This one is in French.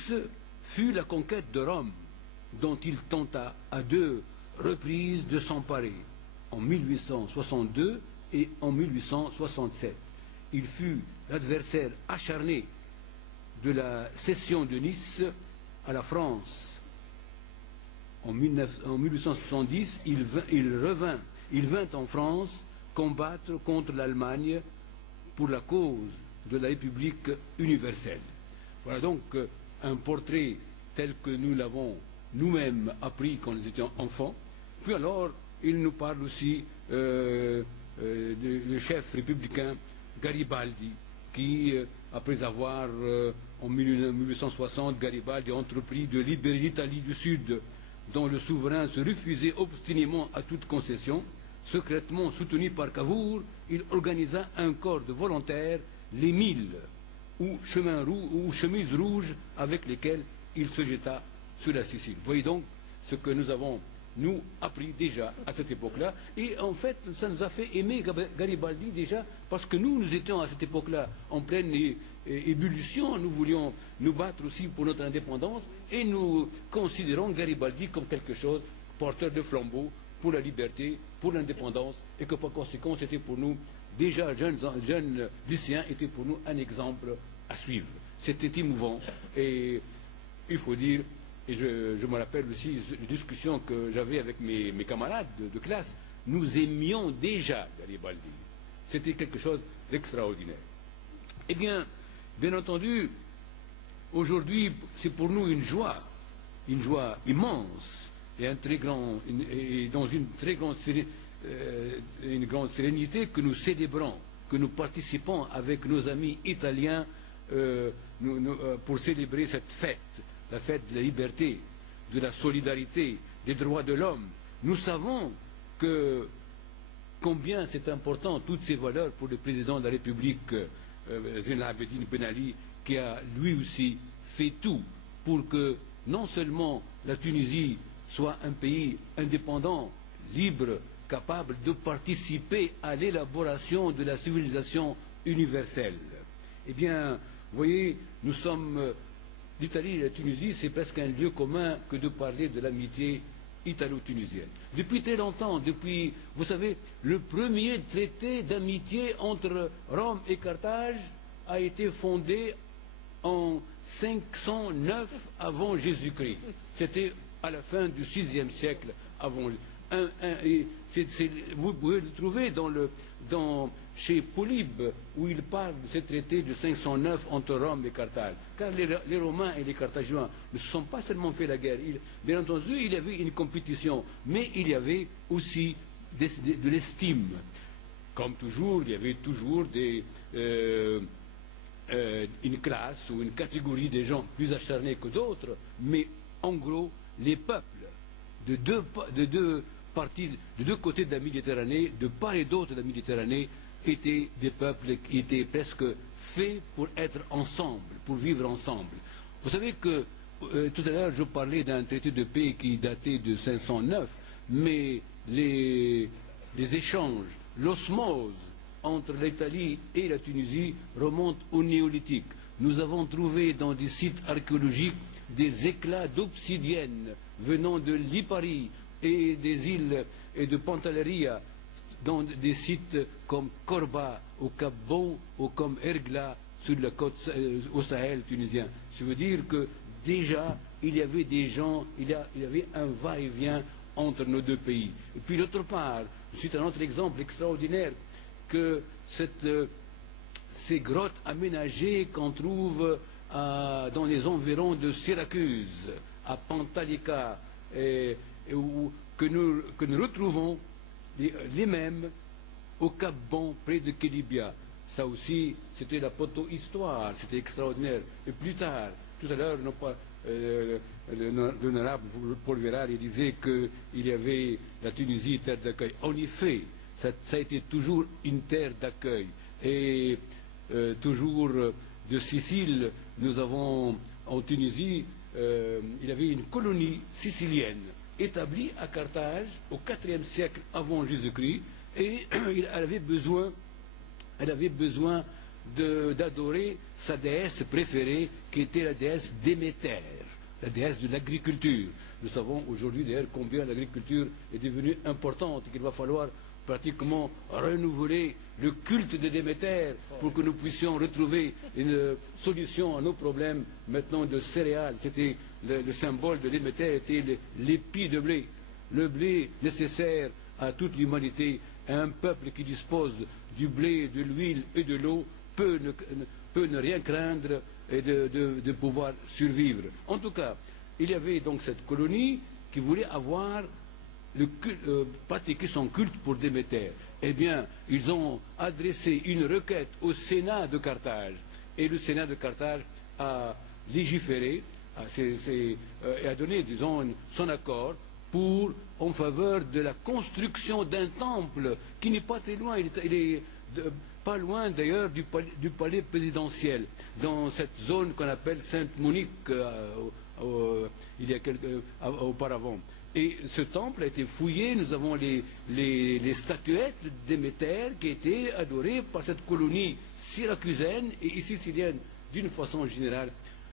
fixe fut la conquête de Rome, dont il tenta à 2 reprises de s'emparer, en 1862 et en 1867. Il fut l'adversaire acharné de la cession de Nice à la France. En 1870, il vint en France combattre contre l'Allemagne pour la cause de la République universelle. Voilà donc un portrait tel que nous l'avons nous-mêmes appris quand nous étions enfants. Puis alors, il nous parle aussi du chef républicain Garibaldi, qui, après avoir, en 1860, Garibaldi a entrepris de libérer l'Italie du Sud, dont le souverain se refusait obstinément à toute concession. Secrètement soutenu par Cavour, il organisa un corps de volontaires, les 1000, ou chemises rouges, avec lesquelles il se jeta sur la Sicile. Vous voyez donc ce que nous avons, nous, appris déjà à cette époque-là. Et en fait, ça nous a fait aimer Garibaldi déjà, parce que nous étions à cette époque-là en pleine ébullition. Nous voulions nous battre aussi pour notre indépendance, et nous considérons Garibaldi comme quelque chose, porteur de flambeau pour la liberté, pour l'indépendance, et que par conséquent, c'était pour nous, déjà jeunes lycéens, était pour nous un exemple à suivre. C'était émouvant, et il faut dire, et je me rappelle aussi les discussions que j'avais avec mes camarades de classe, nous aimions déjà Garibaldi. C'était quelque chose d'extraordinaire. Eh bien entendu, aujourd'hui, c'est pour nous une joie immense, et dans une grande sérénité que nous célébrons, que nous participons avec nos amis italiens pour célébrer cette fête, la fête de la liberté, de la solidarité, des droits de l'homme. Nous savons combien c'est important, toutes ces valeurs, pour le président de la République, Zine El-Abidine Ben Ali, qui a lui aussi fait tout pour que non seulement la Tunisie soit un pays indépendant, libre, capable de participer à l'élaboration de la civilisation universelle. Eh bien, vous voyez, nous sommes... L'Italie et la Tunisie, c'est presque un lieu commun que de parler de l'amitié italo-tunisienne. Depuis très longtemps, vous savez, le premier traité d'amitié entre Rome et Carthage a été fondé en 509 avant Jésus-Christ. C'était à la fin du VIe siècle avant vous pouvez le trouver chez Polybe, où il parle de ce traité de 509 entre Rome et Carthage. Car les Romains et les Carthaginois ne se sont pas seulement fait la guerre. Bien entendu, il y avait une compétition, mais il y avait aussi de l'estime. Comme toujours, il y avait toujours une classe ou une catégorie de gens plus acharnés que d'autres, mais en gros, les peuples de deux côtés de la Méditerranée, de part et d'autre de la Méditerranée, étaient des peuples qui étaient presque faits pour être ensemble, pour vivre ensemble. Vous savez que tout à l'heure je parlais d'un traité de paix qui datait de 509, mais les échanges, l'osmose entre l'Italie et la Tunisie remontent au néolithique. Nous avons trouvé dans des sites archéologiques des éclats d'obsidienne venant de Lipari et des îles et de Pantelleria, dans des sites comme Korba, au Cap Bon, ou comme Ergla, sur la côte au Sahel tunisien. Ça veut dire que déjà, il y avait des gens, il y avait un va-et-vient entre nos deux pays. Et puis d'autre part, c'est un autre exemple extraordinaire, que ces grottes aménagées qu'on trouve dans les environs de Syracuse, à Pantalica, que nous retrouvons les mêmes au Cap Bon, près de Kelibia. Ça aussi, c'était la proto-histoire, c'était extraordinaire. Et plus tard, tout à l'heure, l'honorable Paul Vérard, il disait qu'il y avait la Tunisie, terre d'accueil. En effet, ça a été toujours une terre d'accueil. Et toujours de Sicile, nous avons en Tunisie, il y avait une colonie sicilienne établie à Carthage au IVe siècle avant Jésus-Christ, et elle avait besoin d'adorer sa déesse préférée, qui était la déesse Déméter, la déesse de l'agriculture. Nous savons aujourd'hui d'ailleurs combien l'agriculture est devenue importante et qu'il va falloir pratiquement renouveler le culte de Déméter pour que nous puissions retrouver une solution à nos problèmes maintenant de céréales. C'était le symbole de Déméter était l'épi de blé, le blé nécessaire à toute l'humanité. Un peuple qui dispose du blé, de l'huile et de l'eau peut ne rien craindre et de pouvoir survivre. En tout cas, il y avait donc cette colonie qui voulait avoir pratiquer son culte pour Déméter. Eh bien, ils ont adressé une requête au Sénat de Carthage. Et le Sénat de Carthage a légiféré, et a donné, disons, son accord en faveur de la construction d'un temple qui n'est pas très loin. Il est pas loin d'ailleurs du palais présidentiel, dans cette zone qu'on appelle Sainte-Monique il y a auparavant. Et ce temple a été fouillé, nous avons les statuettes de Déméter qui étaient adorées par cette colonie syracusaine et sicilienne d'une façon générale